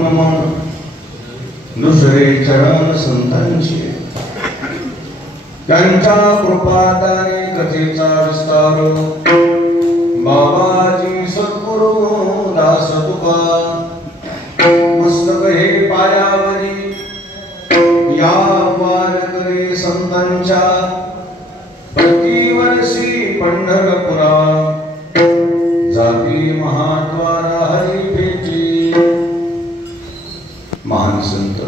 म्हणून मग दुसरे चरण संतांचे त्यांच्या कृपादाने कथेचा विस्तार बाबाजी सद्गुरु दास तुका मस्तक हे पायावरी या वारकरी संतांच्या प्रतिवर्षी पंढरपुरा जाती महाद्वारा हरी भेटी। महान संत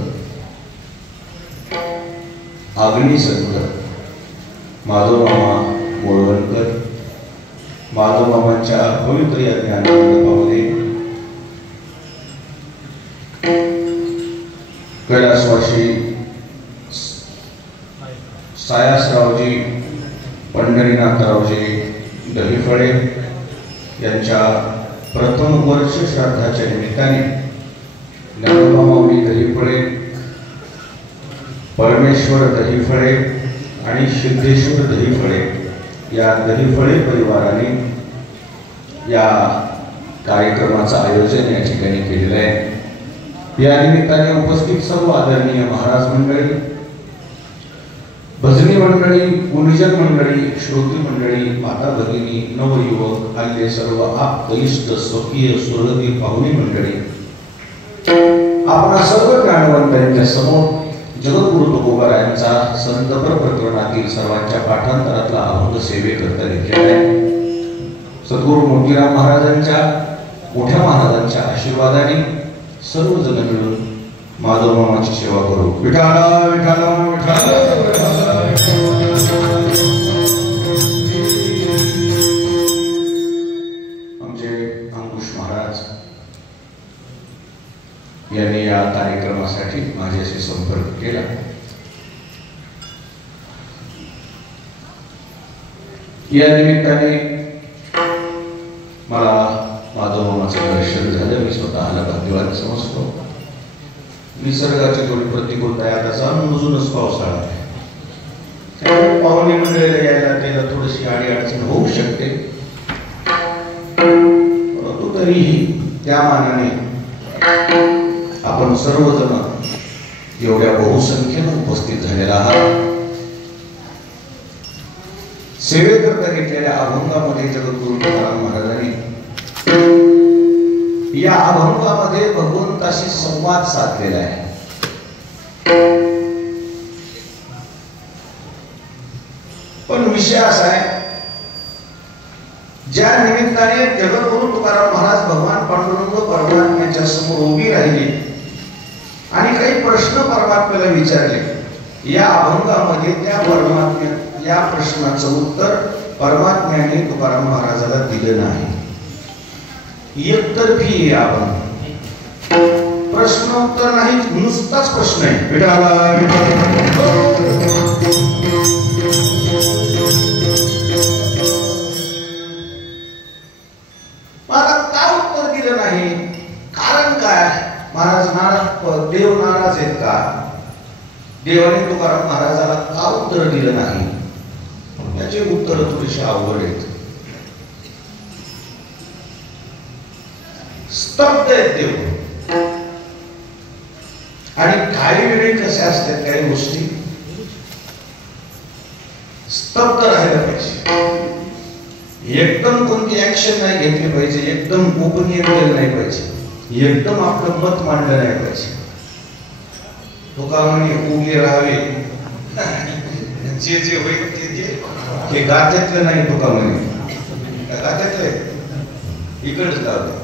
अग्नी संत माधव मामा मोळवणकर माधव मामांच्या पवित्र या ज्ञानमंडपामध्ये कैलासवासी सायासरावजी पंढरीनाथरावजी दहिफळे यांच्या प्रथम वर्ष श्राद्धाच्या निमित्ताने ज्ञानोबा माऊली दहिफळे, परमेश्वर दहिफळे आणि सिद्धेश्वर दहिफळे या दहिफळे परिवाराने या कार्यक्रमाचं आयोजन या ठिकाणी केलेलं आहे। या निमित्ताने उपस्थित सर्व आदरणीय महाराज मंडळी, भजनी मंडळी, गुणीजन मंडळी, श्रोती मंडळी, माता भगिनी, नवयुवक, आले सर्व आप्त इष्ट स्वकीय सुहृदी पाहुणी मंडळी, आपणा सर्व ज्ञानवंतांच्या समोर जगद्गुरु तुकोबारायांचा संतपर प्रकरणातील सर्वांच्या पाठांतरातला अभंग सेवेकरता घेतलेला आहे। सद्गुरु मोतीराम महाराजांच्या मोठ्या महाराजांच्या आशीर्वादाने सर्वजण मिळून माधव मामाची सेवा करू। विठाला विठाला विठाला आमचे अंकुश महाराज यांनी या कार्यक्रमासाठी माझ्याशी संपर्क केला। या निमित्ताने मला माधव मामाचं दर्शन झालं। मी स्वतःला भाग्यवान समजतो। निसर्गाची थोडी प्रतिकूलता आहे, आता अजूनच पावसाळा आहे, पाहुणे मंडळीला यायला त्याला थोडीशी अडचण होऊ शकते, परंतु तरीही त्या मानाने आपण सर्वजण एवढ्या बहुसंख्येने उपस्थित झालेला आहात। सेवेकरता घेतलेल्या अभंगामध्ये जगद्गुरु तुकाराम महाराजांनी या अभंगामध्ये भगवंताशी संवाद साधलेला आहे। पण विषय असा आहे, ज्या निमित्ताने जगद्गुरु तुकाराम महाराज भगवान पांडुरंग परमात्म्याच्या समोर उभी राहिली आणि काही प्रश्न परमात्म्याला विचारले, या अभंगामध्ये त्या परमात्म्या या प्रश्नाचं उत्तर परमात्म्याने तुकाराम महाराजाला दिलं नाही। एकतर्फी आपण प्रश्न उत्तर नाही, नुसताच प्रश्न आहे। मला का उत्तर दिलं नाही, कारण काय? महाराज नाराज, देव नाराज आहेत का? देवाने तुकाराम महाराजाला का उत्तर दिलं नाही? याचे उत्तर थोडेसे अवघड आहेत, स्तब्ध आहेत देव। आणि काही वेळी कसे असतात, काही गोष्टी स्तब्ध राहायला पाहिजे, एकदम कोणती ऍक्शन नाही घेतली पाहिजे, एकदम गोपनीय केलं नाही पाहिजे, एकदम आपलं मत मांडलं नाही पाहिजे। तुकारामाने उगे राहावे, जे जे होईल ते गात्यातलं नाही, तुकारामाने गात्यातलं इकडेच लावलं,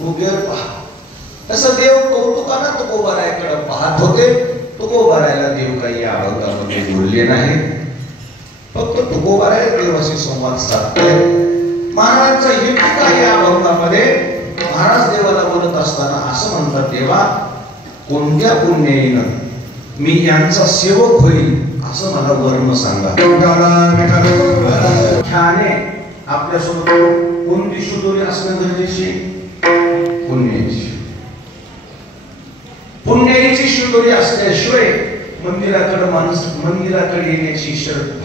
उगेवर पहा। तसं देव कौतुकानं तुकोबारायाकडे पाहत होते। तुकोबारायाला देव काही या अभंगामध्ये बोलले नाही, फक्त तुकोबाराया देवाशी संवाद साधतोय। महाराजांचा हेतू काय या अभंगामध्ये? महाराज देवाला बोलत असताना असं म्हणतात, देवा कोणत्या पुण्याईनं मी यांचा सेवक होईल असं मला वर्ण सांगा। ह्याने आपल्यासोबत कोणती शुद्धोरी असणं गरजेची? पुण्याईची। पुण्याईची शुद्धोरी असल्याशिवाय मंदिराकडे येण्याची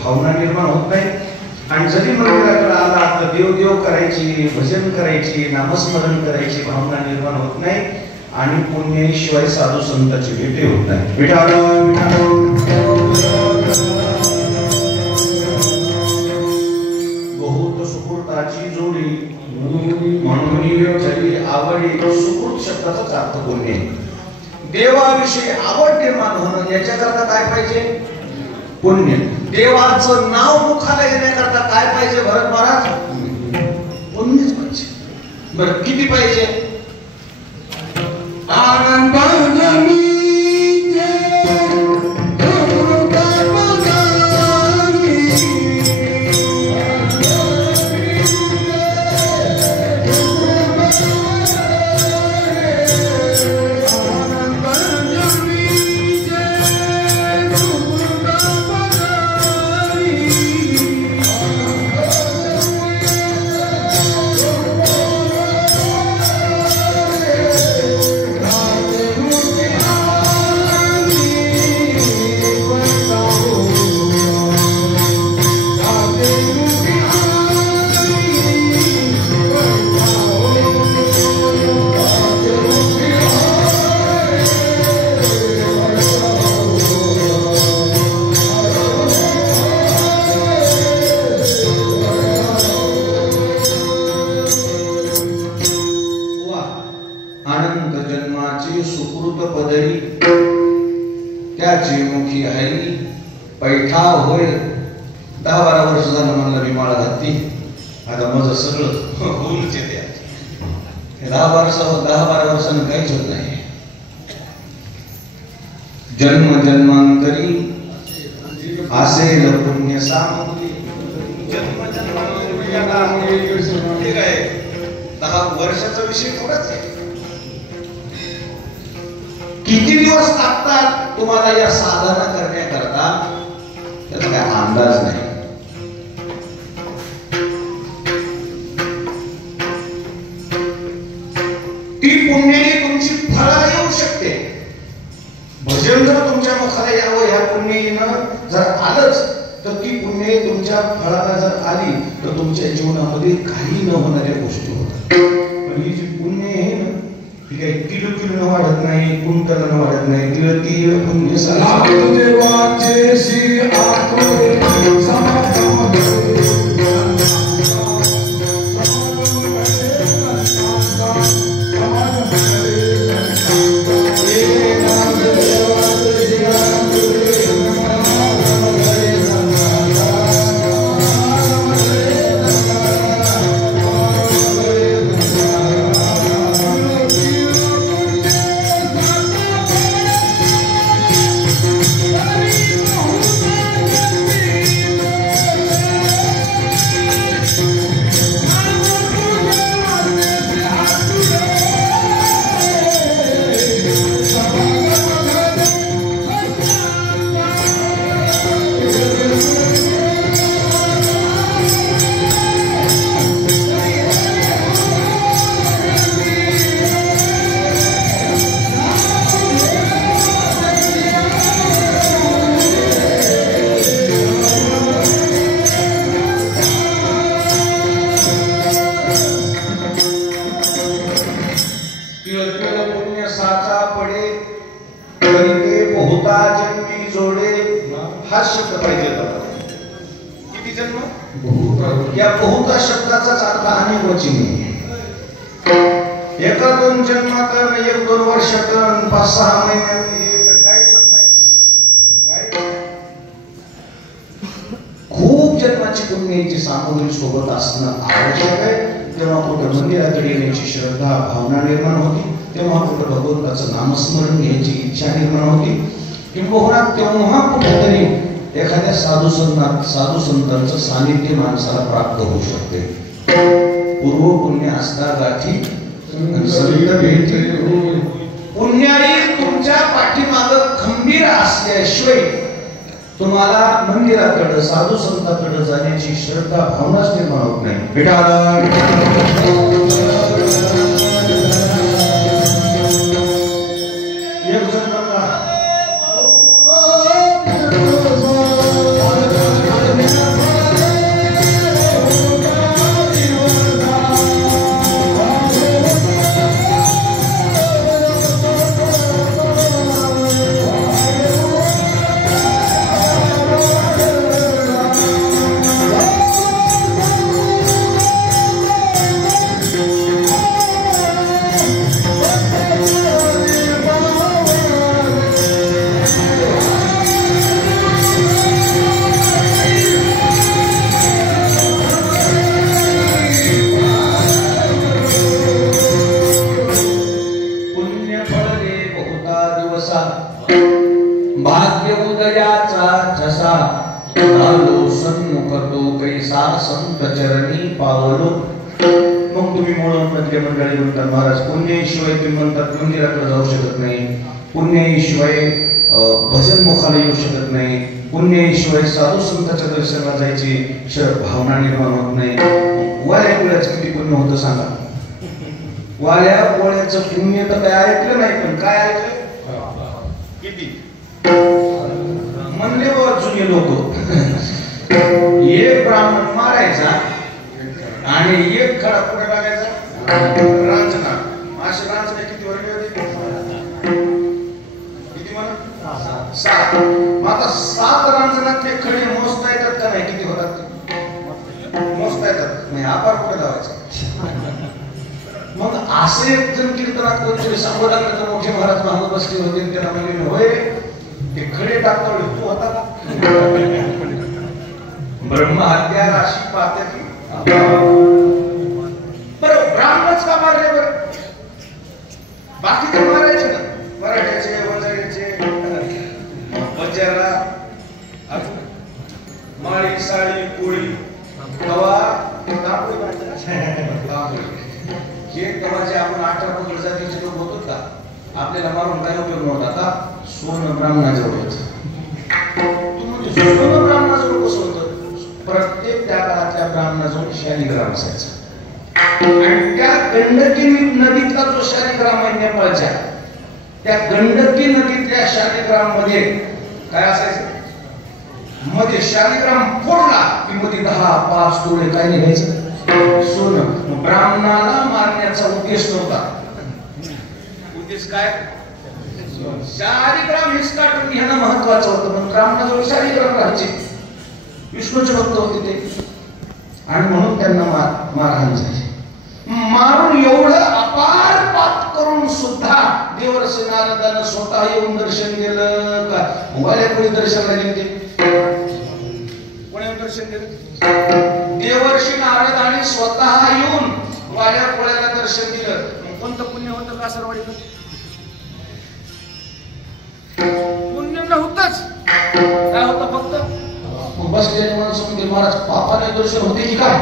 भावना निर्माण होत नाही। आणि जरी मंदिराकडे आला तर देव देव करायची, भजन करायची, नामस्मरण करायची भावना निर्माण होत नाही। आणि पुण्याशिवाय साधू संताची भेट होत नाही. बहुत सुकृताची जोडी म्हणून जरी आवडी सुकृत शब्दाचाच अर्थ पुण्य. देवाविषयी आवड निर्माण होणं याच्याकरता काय पाहिजे? पुण्य. देवाचं नाव मुखाला येण्याकरता काय पाहिजे भरत महाराज? पुण्यच पाहिजे. बरं किती पाहिजे? आनंद जन्माची सुकृत पदरी त्याची मुखी हरी पैठा होय. 10-12 वर्ष झालं म्हणलं मी माळा घातली. आता माझं सगळं होऊनच येते. 10-12 वर्षानं काहीच होत नाही. जन्म जन्मांतरी असेल पुण्य सामग्री. जन्म जन्मांतरी ठीक आहे. 10 वर्षाचा विषय थोडाच आहे. किती दिवस लागतात तुम्हाला या साधना करण्याकरता त्याचा काय अंदाज नाही. ती पुण्याने तुमची फळं येऊ शकते. भजन जर तुमच्या मुखाला यावं या पुण्यानं जर आलंच तर ती पुण्य तुमच्या फळाला जर आली तर तुमच्या जीवनामध्ये काही न होणाऱ्या गोष्टी होतात. पण ही जी पुण्य आहे ना ही काही किलो वाढत नाही, कुंटल वाढत नाही. ती पुण्य हा शब्द पाहिजे. किती जन्म? या बहुता शब्दाचाच अर्थ अनेक वचनी. 1-2 जन्मात 1-2 वर्षात 5-6 महिन्यात खूप जन्माची पुण्याची सामग्री सोबत असणं आवश्यक आहे. तेव्हा कुठं मंदिराकडे येण्याची श्रद्धा भावना निर्माण होती. तेव्हा कुठं भगवंताचं नामस्मरण घ्यायची इच्छा निर्माण होती. किंबहुना तेव्हा कुठेतरी एखाद्या साधू संतांचं सानिध्य माणसाला प्राप्त होऊ शकते. पूर्व पुण्य असता गाठी संत भेटी. पुण्याई तुमच्या पाठीमागं खंबीर असल्याशिवाय तुम्हाला मंदिराकडे साधू संतांकडे जाण्याची श्रद्धा भावनाच निर्माण होत नाही. दिवसा भाग्य उदयाचा जसा आलो सन्मुख तो कैसा संत चरणी पावलो. मग तुम्ही मधल्या मंडळी म्हणतात महाराज पुण्याशिवाय तुम्ही म्हणतात मंदिराकडे जाऊ शकत नाही, पुण्याशिवाय भजन मुखाला येऊ शकत नाही, पुण्याशिवाय साधू संतांच्या दर्शनाला जायची भावना निर्माण होत नाही. वाऱ्या पोळ्याचं किती पुण्य होतं सांगा. वाऱ्या पोळ्याचं पुण्य तर काय ऐकलं नाही, पण काय ऐकलं किती म्हणले व जुने लोक. एक ब्राह्मण मारायचा आणि एक खडा कुठे लागायचा रांजना. असे रांजणे किती वर्ग होते? किती म्हणा 7. आता 7 रांजणातले खडे मोजता येतात का नाही? किती होतात? मोजता येतात नाही. आपार कुठे लावायचा? मग असे एक जण कीर्तनात कोणतरी सांगू लागलं तर मोठे महाराज मागं बसले होते. त्याला म्हणले होय ते खडे टाकतो तू होता का? ब्रह्महत्या राशी पातकी. बरं ब्राह्मणच का मारले? बरं बाकीचे मारायचे ना, मराठ्याचे वंजारीचे बंजारा माळी साडी पोळी तवा हे तवाचे आपण 18 प्रजातीचे लोक होतो का? आपल्याला मारून काय उपयोग नव्हता का? सोनं ब्राह्मणाजवळ होतं. सोनं ब्राह्मणाजवळ कसं होतं? प्रत्येक त्या काळातल्या ब्राह्मणाजवळ शालिग्राम असायचा. आणि त्या गंडकी नदीतला जो शालिग्राम आहे नेपाळच्या, त्या गंडकी नदीतल्या शालिग्राम मध्ये काय असायचं? मध्ये शालिग्राम फोडला की मध्ये 10-5 तोळे काय निघायचं? सोनं. ब्राह्मणाला मारण्याचा उद्देश नव्हता. उद्देश काय? शालिग्राम हिसकाटून घेणं महत्वाचं होतं. पण ब्राह्मणाजवळ शालिग्राम राहायचे. विष्णूचे भक्त होते ते आणि म्हणून त्यांना मारहाण झाली. मारून एवढं अपार पाप करून सुद्धा देवर्षी नारदानं स्वतः येऊन दर्शन दिलं का? वाल्या कोणी दर्शनला गेले? कोणी दर्शन दिलं? देवर्षी नारदाने स्वतः येऊन वाल्या कोळ्याला दर्शन दिलं. कोणतं पुण्य होतं का सरवाडीचं? पुण्य नव्हतंच. काय होतं? फक्त बसलेले माणसं म्हणजे महाराज पापाने दर्शन होते की काय?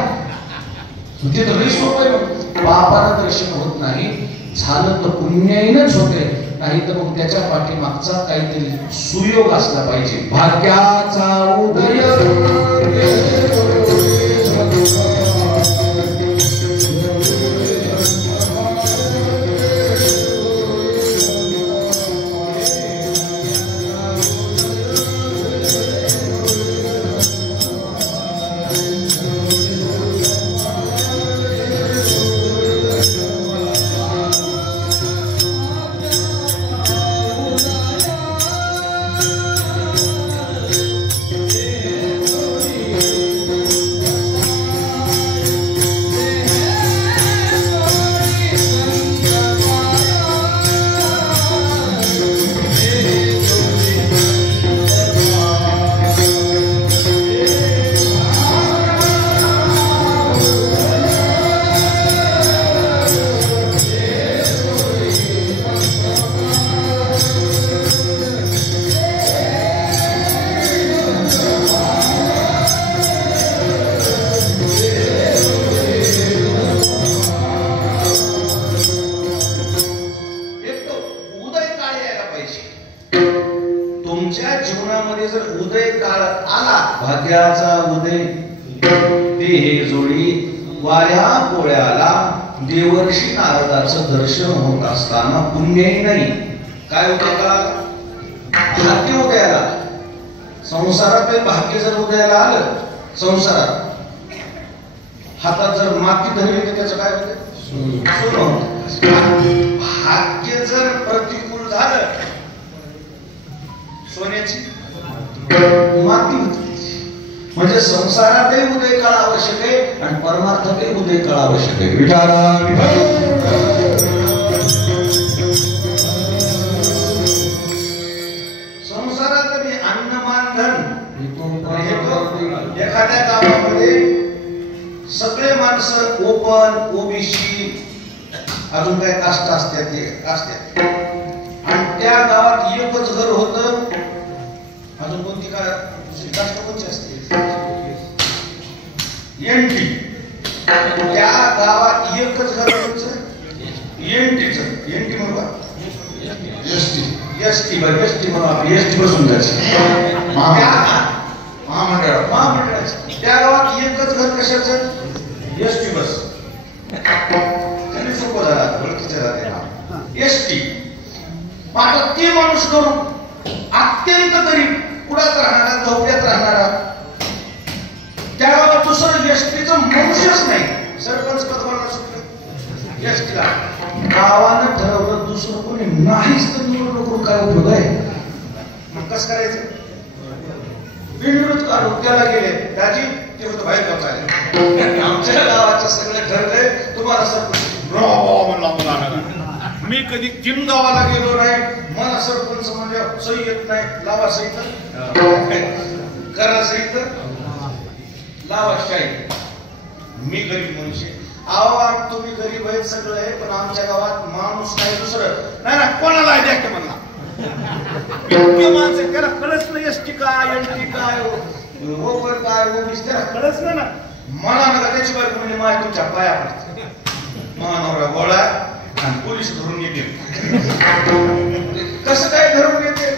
ते तर लई सोपं आहे. पापाने दर्शन होत नाही, झालं तर पुण्याईनच होते. नाही तर मग त्याच्या पाठीमागचा काहीतरी सुयोग असला पाहिजे. भाग्याचा उदय भाग्याचा उदय देहे जोडी वाऱ्या पोळ्याला देवर्षी नारदाचं दर्शन होत असताना पुण्यही नाही. काय होतं का? भाग्य उदयाला. संसारात भाग्य जर उदयाला आलं, संसारात हातात जर माती धरली तर त्याचं काय होतं? भाग्य जर प्रतिकूल झालं, सोन्याची माती होती. म्हणजे संसारातही उदय काळ आवश्यक आहे आणि परमार्थातही उदय काळ आवश्यक आहे. संसारात अन्न मान धन. एखाद्या गावामध्ये सगळे माणसं ओपन ओबीसी अजून काय कास्ट असतात ते असतात आणि त्या गावात एकच घर होतं. अजून कोणती का दुसरी कास्ट कोणती असते? एनटी. त्या गावात एकच घर होतं एनटीचं. एनटी म्हणू का? एसटी बरं एसटी म्हणून आपली एसटी बसून जायची महामंडळाचं. त्या गावात एकच घर कशाचं? ST bus. त्यांनी सोपं झाला ओळखीच्या जाते एसटी. आता ते माणूस करून अत्यंत गरीब कुडात राहणारा झोपड्यात राहणारा त्या गावात दुसरं एसटीचं मनुष्यच नाही. सरपंच पदवाला सुटलं एसटीला. गावानं ठरवलं दुसरं कोणी नाहीच तर निवडणूक करून काय उपयोग आहे? मग कसं करायचं? बिनविरोध काढू. त्याला गेले त्याची ते होतं बाहेर गावचा. आमच्या गावाचं सगळं ठरलंय तुम्हाला सरपंच म्हणला. मी कधी तीन गावाला गेलो नाही. मला सरपंच म्हणजे सही येत नाही. लावा सही करा सही लावा शाही. मी गरीब मनुष्य. आव्हान तुम्ही गरीब आहेत सगळं आहे पण आमच्या गावात माणूस नाही दुसरं नाही ना कोणाला द्या की म्हणला. माणसं त्याला कळच नाही एसटी काय एनटी काय ओपन काय ओबीसी त्याला कळच नाही ना. मला नका त्याची बायको म्हणजे माझ्या तुमच्या पाया पडते. मानवरा गोळा आणि पोलीस धरून येते. कसं काय धरून येते?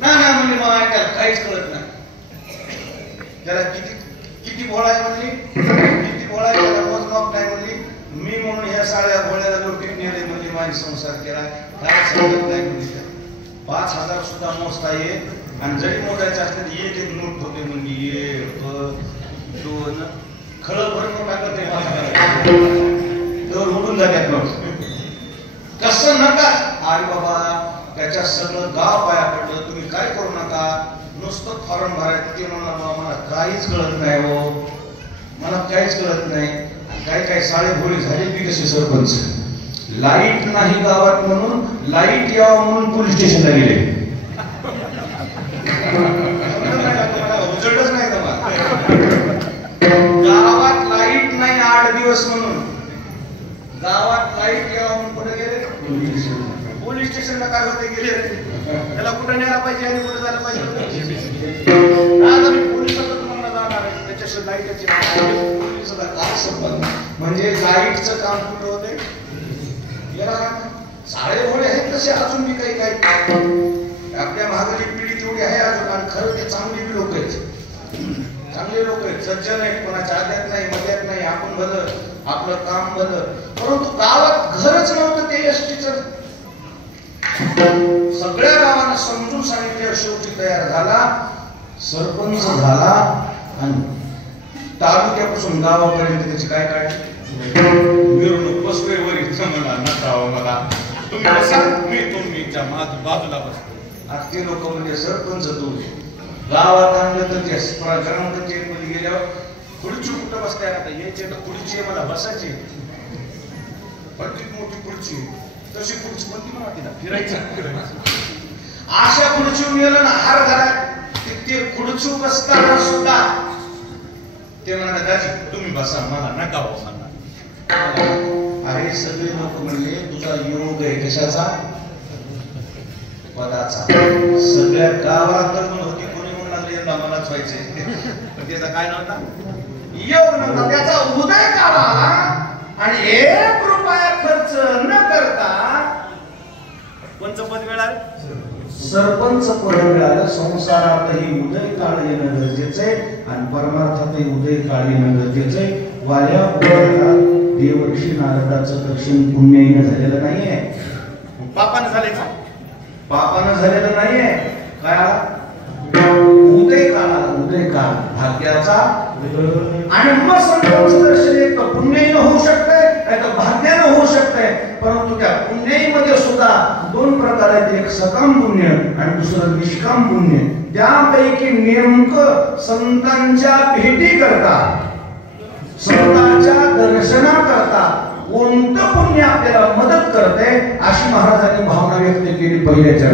ना म्हणजे मला त्याला काहीच कळत नाही. त्याला किती किती भोळा आहे म्हणली, किती भोळा आहे त्याला मोजमाप नाही म्हणली. मी म्हणून ह्या साड्या भोळ्याला लोटीत नेले म्हणजे माझी संसार केला काय समजत नाही म्हणली. 5,000 सुद्धा मोजता येत आणि जरी मोजायचे असले एक एक नोट होते म्हणजे 1 2 खळं भरून टाकत तर उडून जातात नोट. कसं नका. अरे बाबा त्याच्या सगळं गाव पाया पडलं. तुम्ही काय करू नका नुसतं फॉर्म भरायचं. ते म्हणा मला काहीच कळत नाही हो मला काहीच कळत नाही. काय साडे भोळी झाली ती कशी सरपंच. लाईट नाही गावात म्हणून लाईट यावं म्हणून पोलीस स्टेशनला गेले. उजळच नाही गावात लाईट नाही 8 दिवस म्हणून. गावात लाईट यावं म्हणून कुठे गेले? पोलीस स्टेशनला. काय होते गेले त्याला कुठे न्यायला पाहिजे आणि कुठे जायला पाहिजे. आज आम्ही पोलिसातच म्हणून जाणार आहे त्याच्याशी लाईटची पोलिसाला काय संबंध. म्हणजे लाईटचं काम कुठं होते साडे भोळे आहेत तसे अजून बी काही आपल्या महागली पिढी तेवढी आहे अजून. आणि खरं ते चांगली लोक आहेत. चांगले लोक आहेत सज्जन आहेत. कोणाच्या आद्यात नाही मध्यात नाही. आपण भलं आपलं काम भलं. परंतु गावात घरच नव्हतं ते एसटीचं. सगळ्या गावांना समजून सांगितलं. शेवटी तयार झाला सरपंच झाला आणि तालुक्यापासून गावापर्यंत त्याची काय काढली मिरवणूक. बसतोय वर इथं म्हणा नसावं मला तुम्ही बसा मी तुमच्या बाजूला बसतो. आज ते लोक म्हणजे सरपंच तू गावात आणलं तर ते ग्रामपंचायत मध्ये गेल्यावर खुर्ची कुठं बसताय आता यायचे तर खुर्ची मला बसायची. मोठी खुर्ची तशी खुर्ची कोणती म्हणा तिला फिरायचं. अशा खुर्चीवर गेलं ना हार घालात ते खुर्ची बसताना सुद्धा ते म्हणाले दाजी तुम्ही बसा मला नका हो म्हणा. अरे सगळे लोक म्हणले तुझा योग आहे कशाचा? पदाचा. सगळ्या गावात तर होती कोणी म्हणून लागले मलाच व्हायचे पण त्याचा काय नव्हता योग नव्हता. त्याचा उदय काळ आणि 1 रुपया खर्च न करता कोणचं पद मिळालं? सरपंच पद मिळालं. संसारातही उदय काळ येणं गरजेचं आहे आणि परमार्थातही उदय काळ येणं गरजेचं आहे. वाऱ्या देवर्षी नारदाचं दर्शन पुण्य येणं झालेलं नाहीये. पापानं झाले का? पापानं झालेलं नाहीये. काय उदय काळ भाग्याचा आणि मग संतोष दर्शन एक पुण्याईनं होऊ शकतंय नाही तर भाग्यानं होऊ शकतंय. परंतु त्या पुण्याईमध्ये सुद्धा 2 प्रकार आहेत. एक सकाम पुण्य आणि दुसरं निष्काम पुण्य. त्यापैकी नेमकं संतांच्या भेटी करता संतांच्या दर्शनाकरता कोणतं पुण्य आपल्याला मदत करते अशी महाराजांनी भावना व्यक्त केली पहिल्याच्या.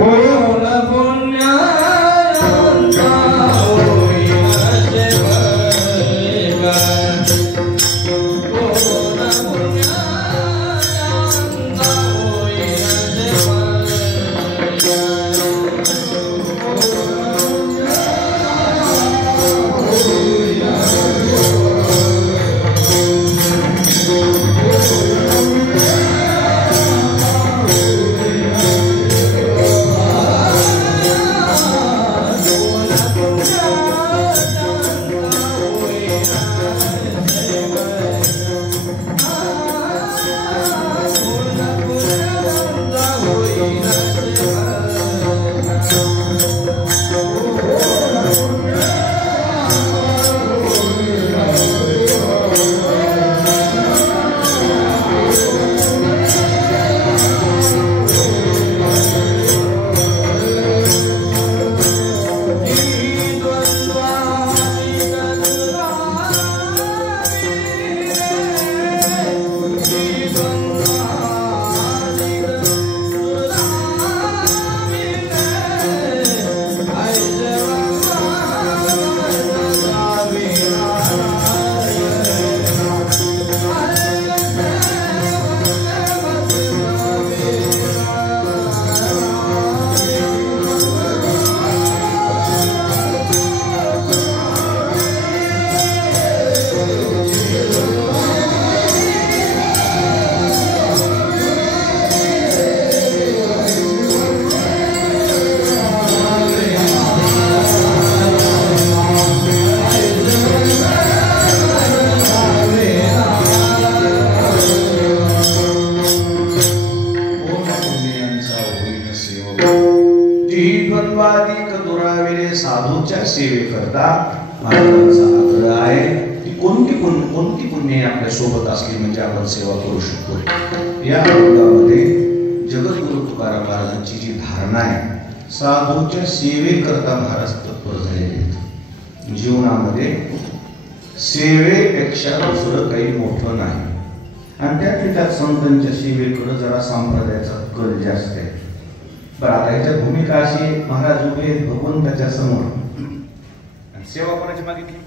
जी द्वंद्वादिक दुराविरे साधूच्या सेवेकरता महाराजांचा आग्रह आहे की कोणती पुण्य आपल्या सोबत असली म्हणजे आपण सेवा करू शकतो. या भागामध्ये जगद्गुरु तुकाराम महाराजांची जी धारणा आहे, साधूच्या सेवेकरता महाराज तत्पर झालेले आहेत. जीवनामध्ये सेवेपेक्षा दुसरं काही मोठं नाही. आणि त्यात संतांच्या सेवेकडे जरा संप्रदायाचा कल जास्त आहे. बरं, आता याच्यात भूमिका अशी, महाराज उभे भगवंताच्या समोर आणि सेवा कोणाची मागितली?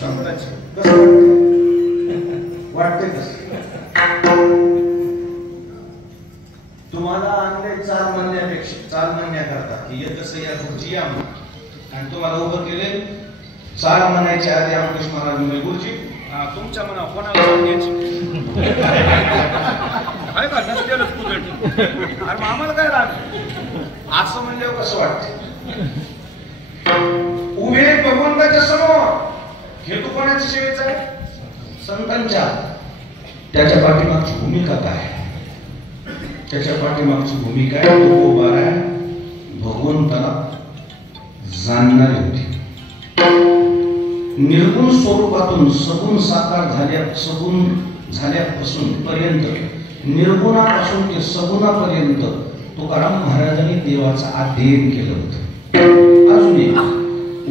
संतांची. कसं वाटते? कसं तुम्हाला आणले चाल म्हणण्याकरता की येत कसं या गुरुजी या आणि तुम्हाला उभं केले चाल म्हणायच्या आधी अंकुश महाराज म्हणजे गुरुजी तुमच्या मना कोणाला काय का नसलेलंच कुठे अरे मग आम्हाला काय राग असं म्हणल्यावर कसं वाटतं? उभे भगवंताच्या समोर हेतू कोणाच्या सेवेचा आहे? संतांच्या. त्याच्या पाठीमागची भूमिका काय? त्याच्या पाठीमागची भूमिका आहे तुकोबारा भगवंताला जाणणारी होती. निर्गुण स्वरूपातून सगुण साकार झाल्यापासून पर्यंत, निर्गुणापासून ते सगुणापर्यंत तुकाराम महाराजांनी देवाचं अध्ययन केलं होतं. अजून एक,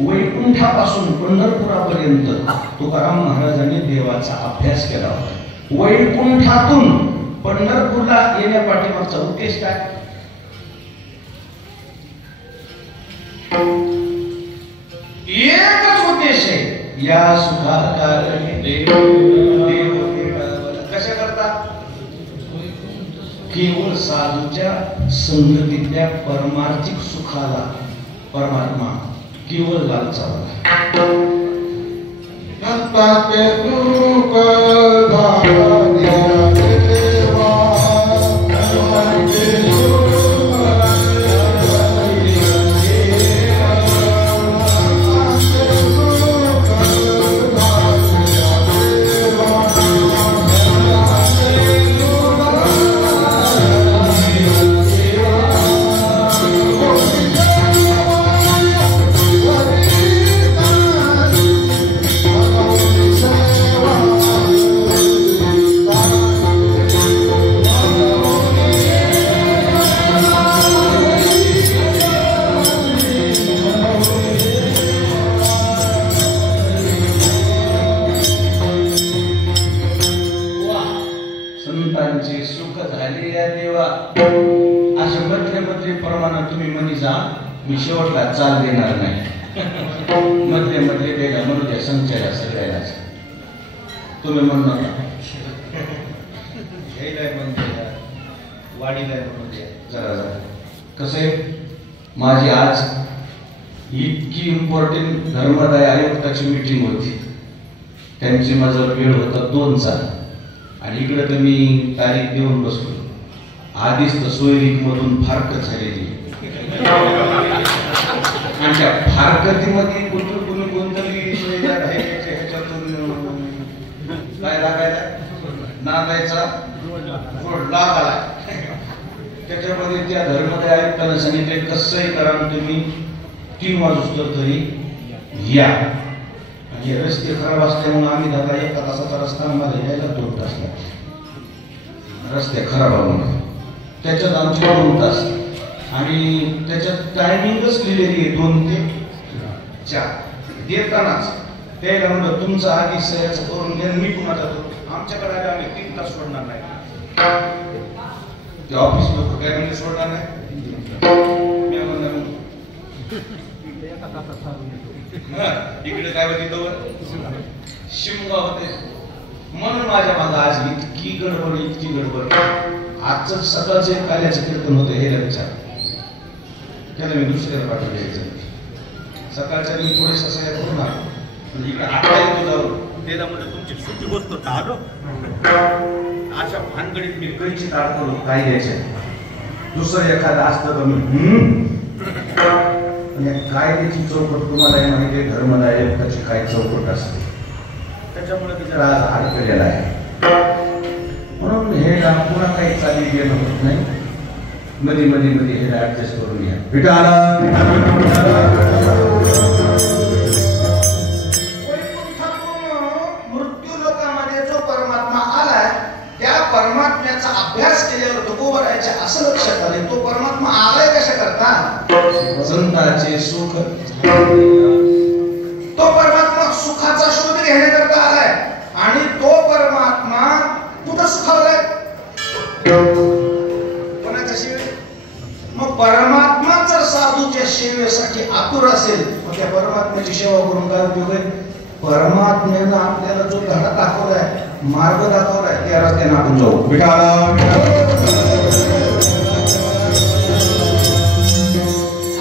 वैकुंठापासून पंढरपुरापर्यंत तुकाराम महाराजांनी देवाचा अभ्यास केला होता. वैकुंठातून पंढरपूरला येण्या पाठीमागचा उद्देश काय? एकच उद्देश आहे, या सुखाकारणे देव कशा करता? केवळ साधूच्या संगतीतल्या परमार्थिक सुखाला परमात्मा केवळ लालचावला. मी शेवटला चाल देणार नाही. मधले द्यायला म्हणू द्या संचारा सगळ्यालाच. तुम्ही म्हणू नका घ्यायलाय म्हणू द्या, वाढीलाय म्हणू द्या. जरा कसं आहे, माझी आज इतकी इम्पॉर्टंट धर्मदाय आयुक्ताची मीटिंग होती. त्यांची माझा वेळ होता 2चा आणि इकडे तर मी तारीख देऊन बसलो. आधीच तर सोयरीक मधून फारकत झालेली आणि त्या फारकतीमध्ये कोणतरी सोयीदार आहे ह्याच्यातून काय लागायला नागायचा गोड लाग आला. त्याच्यामध्ये त्या धर्मदाय आयुक्तांना सांगितले कसंही करा तुम्ही 3 वाजता तरी या. आणि रस्ते खराब असल्यामुळे आम्ही दादा 1 तासाचा रस्ता आम्हाला यायला 2 तास लागले. रस्ते खराब म्हणून त्याच्यात आमचे 2 तास आणि त्याच्यात टायमिंगच लिहिलेली आहे 2 ते 4. देतानाच त्याला म्हणलं तुमचं आधी सह्याचं करून घ्या, मी पुन्हा जातो. आमच्याकडे आले आम्ही 3 तास सोडणार नाही. ते ऑफिस लोक काय म्हणजे सोडणार नाही. मी म्हणलं इकडे काय होती तो शिमगाव होते म्हणून माझ्या मागं आज इतकी गडबड. आजचं सकाळचं काल्याचं कीर्तन होतं हे लक्षात. त्याला मी दुसऱ्याला पाठवलं यायचं. सकाळच्या मी थोडेसा सह्या करून आलो. इकडे आता येतो जाऊन त्याला म्हणजे तुमची सुट्टी बसतो आलो. अशा भानगडीत मी कैची ताडकलो काय द्यायचे. दुसरं एखादं असतं तर मी कायद्याची चौकट तुम्हाला माहिती आहे. धर्मदाय आयुक्ताची काय चौकट असते त्याच्यामुळे तिचा आज अडकलेला आहे. म्हणून हे पुन्हा काही चाली गेलं होत नाही. मध्ये मध्ये मध्ये हे ऍडजस्ट करून घ्या. विठाला मृत्यू लोकांमध्ये जो परमात्मा आलाय त्या परमात्म्याचा अभ्यास केल्यावर तुकोबरायचे असं लक्षात आले तो परमात्मा आलाय कशा करता संतांचे सुख. तो परमात्मा सुखाचा शोध घेण्याकरता आलाय आणि तो परमात्मा कुठं सुखावलाय कोणाच्या सेवे. मग परमात्मा जर साधूच्या सेवेसाठी आतुर असेल मग त्या परमात्म्याची सेवा करून काय उपयोग आहे. परमात्म्यानं आपल्याला जो धडा दाखवलाय मार्ग दाखवलाय त्या रस्त्याने आपण जाऊ. विठाला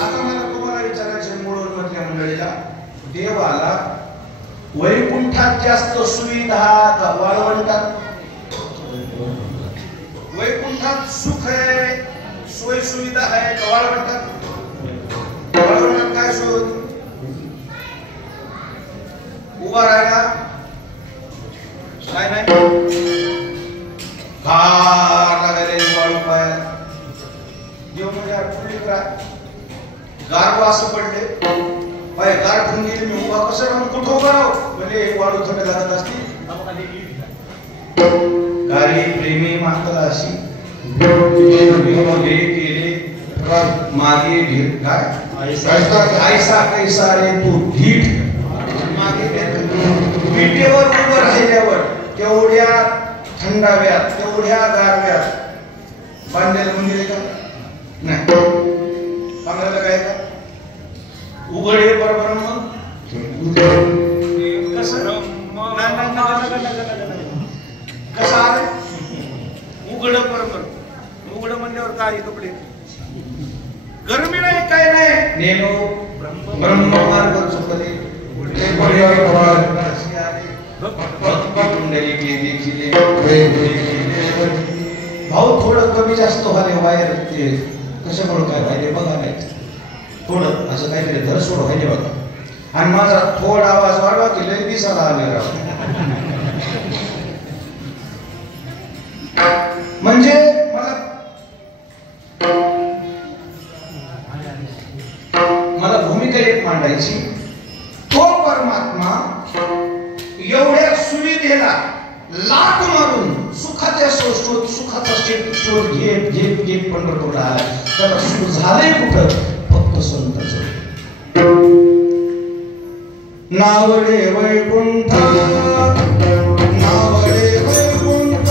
आता मला तुम्हाला विचारायचे मूळ मधल्या मंडळीला देवाला वैकुंठात जास्त सुविधा का वाळवंटात. वैकुंठात सुख आहे सोय सुविधा आहे का वाळवंटात. वाळवंटात काय सोय होती उभा राहायला काय नाही गार लागायला वाळू पाय देव म्हणजे आठवणी करा गार वास पडले पाय गार ठेवून गेले मी उभा कसं राहून कुठं उभा राहू म्हणजे वाळू थंड लागत असते. गारी प्रेमी मागताला अशी केले मागे काय ऐसा कैसा रे तू धीट मागे विटेवर उभं राहिल्यावर तेवढ्या थंडाव्यात तेवढ्या गारव्यात बांधलेलं मंदिर आहे का नाही. बांधलेलं काय का उघडे बरोबर मग कसं कसं आलं उघड बरोबर उघड म्हणल्यावर काय कपडे गरमी नाही काय नाही नेनो ब्रह्ममार्ग चुकले भाऊ थोडं कमी जास्त व्हायला वायर ते कशामुळे काय व्हायले बघा काय थोडं असं काहीतरी धर सोड व्हायले बघा आणि माझा थोडा आवाज वाढवा की लई दिसायला आले राव. म्हणजे मला भूमिका एक मांडायची. तो परमात्मा एवढ्या सुविधेला लाथ मारून सुखाचा शोध घेत घेत घेत पंढरपूरला आला. त्याला सुख झालंय कुठं फक्त संतांचं नावडे वैकुंठ नावडे वैकुंठ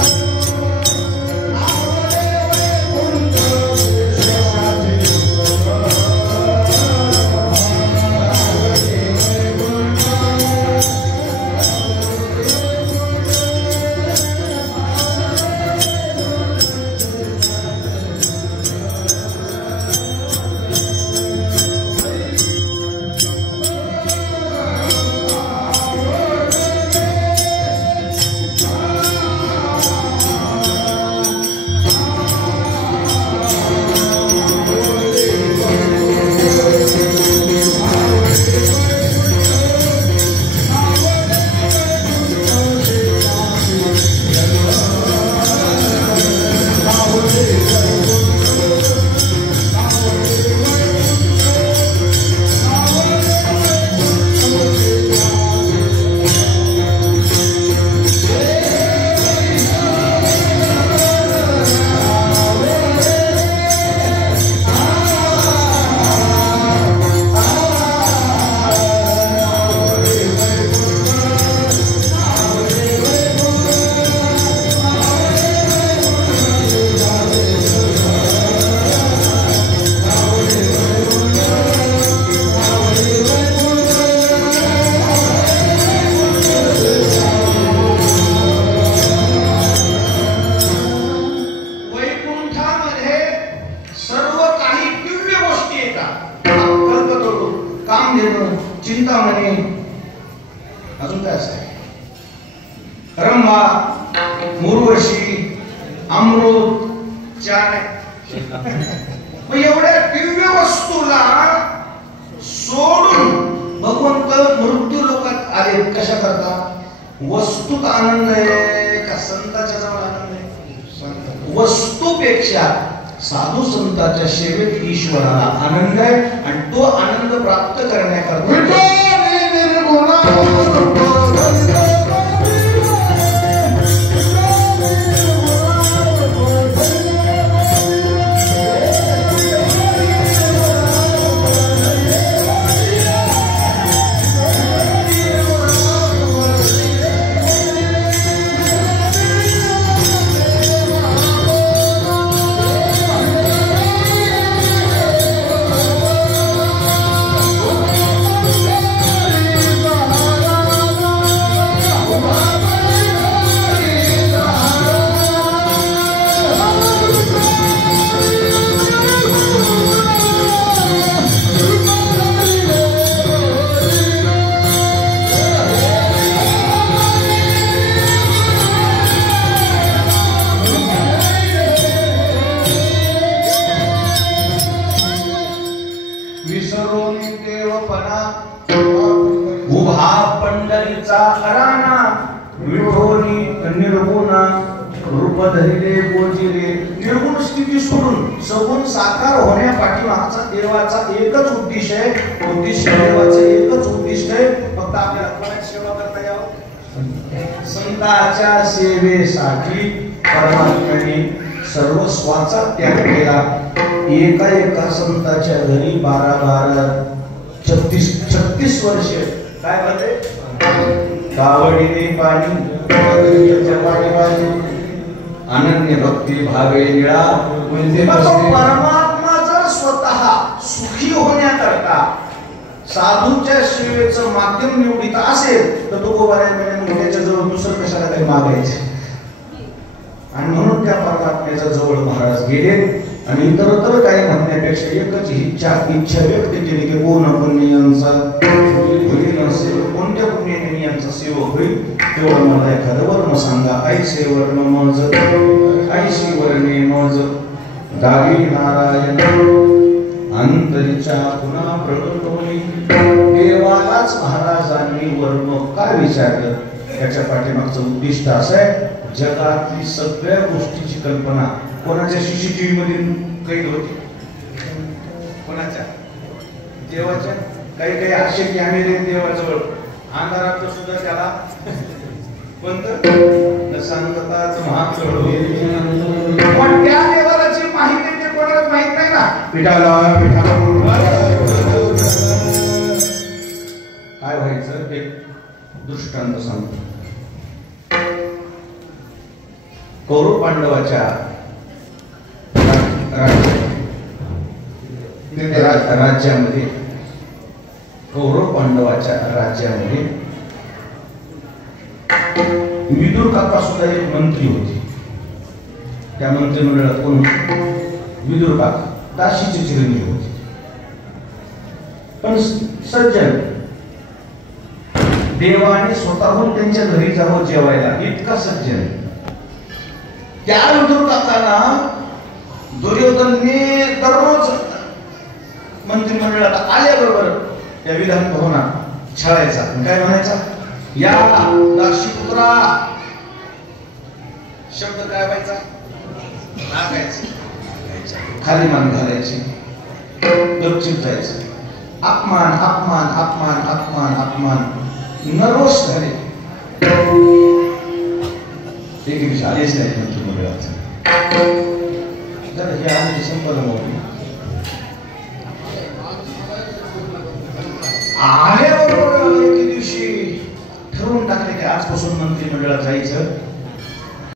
चिंतामणी अजून काय असं रंभा मुर्वशी अमृत चाय एवढ्या दिव्य वस्तूला सोडून भगवंत मृत्यू लोकात आले कशा करता वस्तूत आनंद आहे का संताच्या जवळ आनंद आहे वस्तूपेक्षा साधू संतांच्या सेवेत ईश्वराला आनंद आहे आणि तो आनंद प्राप्त करण्याकरता उभा पंढरीचा अराणा विठोनी निर्गुणा रूप धरिले गोजिरे निर्गुण स्थिती सोडून सगुण साकार होण्यापाठी मागचा देवाचा एकच उद्देश आहे. उद्देश देवाचं एकच उद्दिष्ट आहे. फक्त आपल्याला कोणाची सेवा करता यावं. संतांच्या सेवेसाठी परमात्म्याने सर्वस्वाचा त्याग केला. एका एका संतांच्या घरी 36 वर्ष काय म्हणते कावडीने पाणी अनन्य भक्ती भावे निळा. परमात्मा जर स्वतः सुखी होण्याकरता साधूच्या सेवेचं माध्यम निवडित असेल तर तो त्याच्या जवळ दुसरं कशाला काही मागायचे. आणि म्हणून त्या परमात्म्याच्या जवळ महाराज गेले आणि इतरत्र काही म्हणण्यापेक्षा एकच इच्छा व्यक्त केली की कोण पुण्यांचा होईल असेल कोणत्या पुण्याने यांचा सेवक होईल तेवढं मला एखादं वर्ण सांगा. ऐसे वर्ण मज ऐशी वर्णे मज गावी नारायण अंतरीच्या पुन्हा प्रगटोली. देवालाच महाराजांनी वर्ण काय विचारलं त्याच्या पाठीमागचं उद्दिष्ट असं आहे जगातली सगळ्या गोष्टीची कल्पना कोणाच्या सीसीटीव्ही मध्ये कैद होती. कोणाच्या देवाच्या काही काही असे कॅमेरे देवाजवळ अंधारात सुद्धा त्याला कोणतं सांगताच महाकळ पण त्या देवाची माहिती ते कोणालाच माहित नाही ना. पिठाला काय व्हायचं एक दृष्टांत सांगतो. कौरव पांडवाच्या राज्यामध्ये कौरव पांडवाच्या राज्यामध्ये विदुर काका सुद्धा एक मंत्री होते. त्या मंत्रिमंडळात कोण विदुर काका दाशीचे चिरंजीव होते. पण सज्जन देवाने स्वतःहून त्यांच्या घरी जावं जेवायला इतका सज्जन. त्या विदुर काकांना दुर्योधनने दररोज मंत्रिमंडळात आल्याबरोबर त्या विधान भवनात छळायचा. काय म्हणायचा या दाशीपुत्रा शब्द काय व्हायचा खाली मान घालायची गपचूप जायचं. अपमान अपमान अपमान अपमान अपमान नरोष झाले. एक दिवशी आलेच नाही मंत्रिमंडळात. तर हे आमची संपदा मोठी आल्याबरोबर एके दिवशी ठरवून टाकले की आजपासून मंत्रिमंडळात जायचं